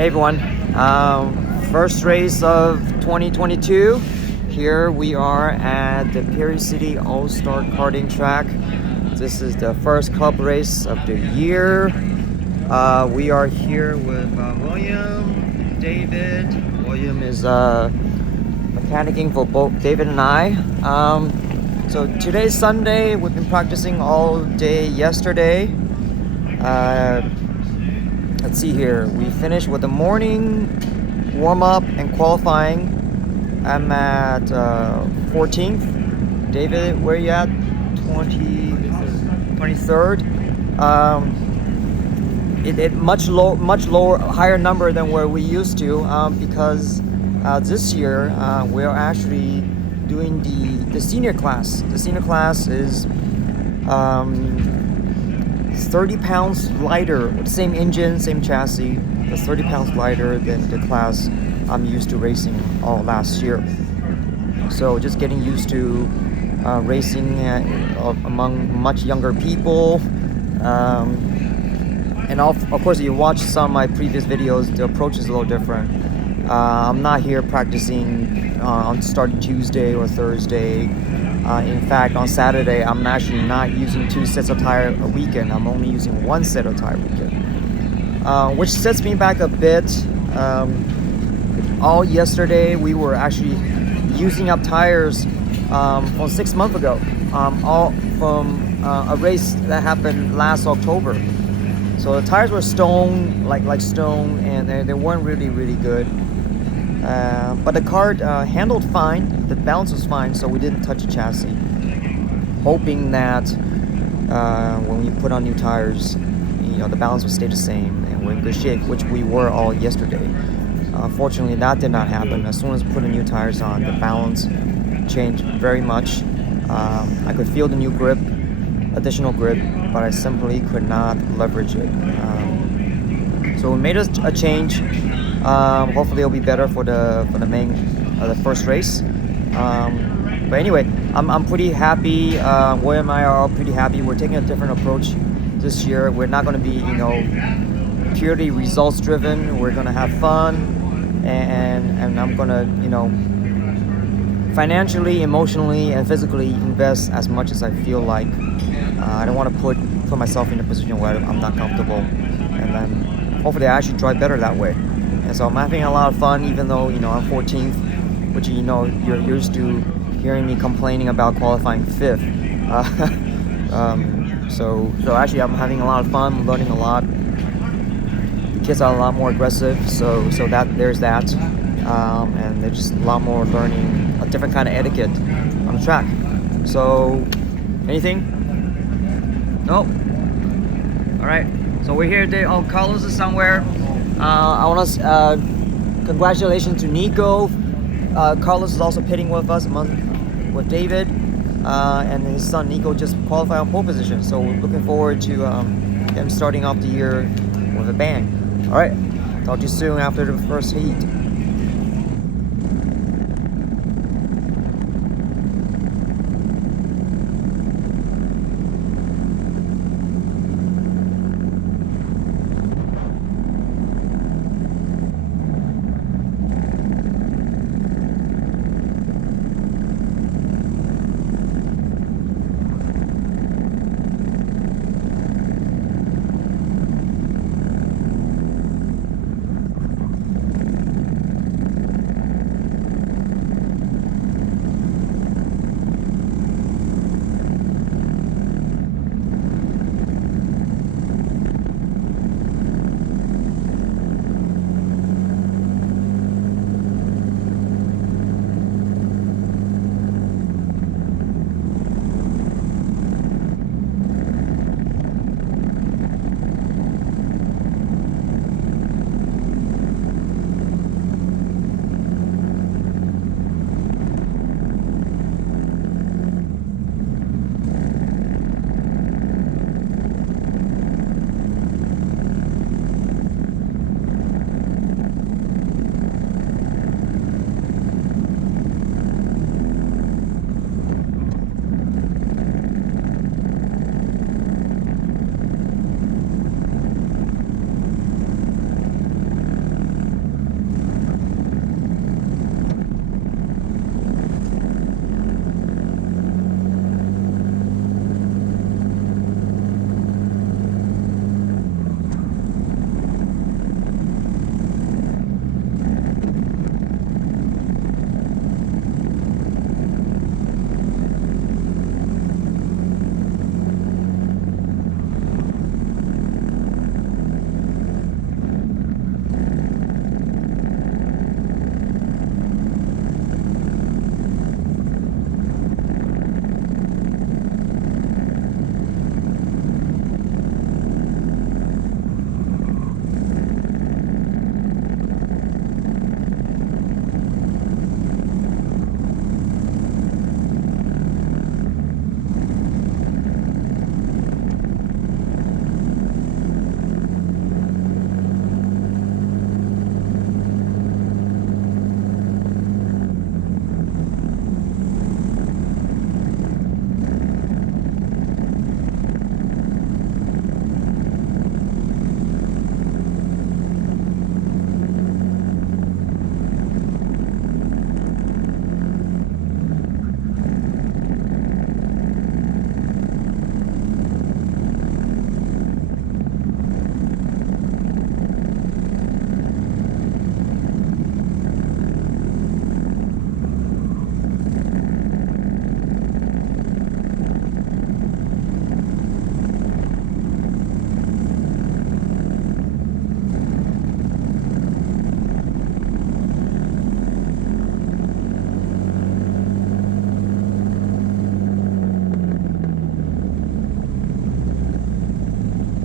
Hey everyone, first race of 2022. Here we are at the Prairie City All-Star Karting Track. This is the first club race of the year. We are here with William, David. William is mechanicking for both David and I. So today's Sunday. We've been practicing all day yesterday. Let's see here. We finished with the morning warm-up and qualifying. I'm at 14th. David, where are you at? 23rd. It much lower, higher number than where we used to, because this year we're actually doing the senior class. The senior class is 30 pounds lighter, with the same engine, same chassis, but 30 pounds lighter than the class I'm used to racing all last year. So just getting used to racing among much younger people. And of course, if you watch some of my previous videos, the approach is a little different. I'm not here practicing on starting Tuesday or Thursday. In fact, on Saturday, I'm actually not using 2 sets of tire a weekend. I'm only using 1 set of tire a weekend, which sets me back a bit. All yesterday, we were actually using up tires from 6 months ago, all from a race that happened last October. So the tires were stone, like stone, and they weren't really good. But the kart handled fine, the balance was fine, so we didn't touch the chassis, hoping that when we put on new tires, the balance would stay the same and we're in good shape, which we were all yesterday. Fortunately, that did not happen. As soon as we put the new tires on, the balance changed very much. I could feel the new grip, additional grip, but I simply could not leverage it. So we made a change. Hopefully it'll be better for the the first race. But anyway, I'm pretty happy. William and I are all pretty happy. We're taking a different approach this year. We're not going to be purely results driven. We're going to have fun, and I'm going to financially, emotionally, and physically invest as much as I feel like. I don't want to put myself in a position where I'm not comfortable, and then hopefully I actually drive better that way. And so I'm having a lot of fun, even though I'm 14th, which you're used to hearing me complaining about qualifying 5th. So actually I'm having a lot of fun, learning a lot. The kids are a lot more aggressive, so that there's that, and there's just a lot more learning a different kind of etiquette on the track. So anything? No. All right. So we're here today. Oh, Carlos is somewhere. I want to congratulations to Nico. Carlos is also pitting with us with David, and his son Nico just qualified on pole position. So we're looking forward to him starting off the year with a bang. All right, talk to you soon after the first heat.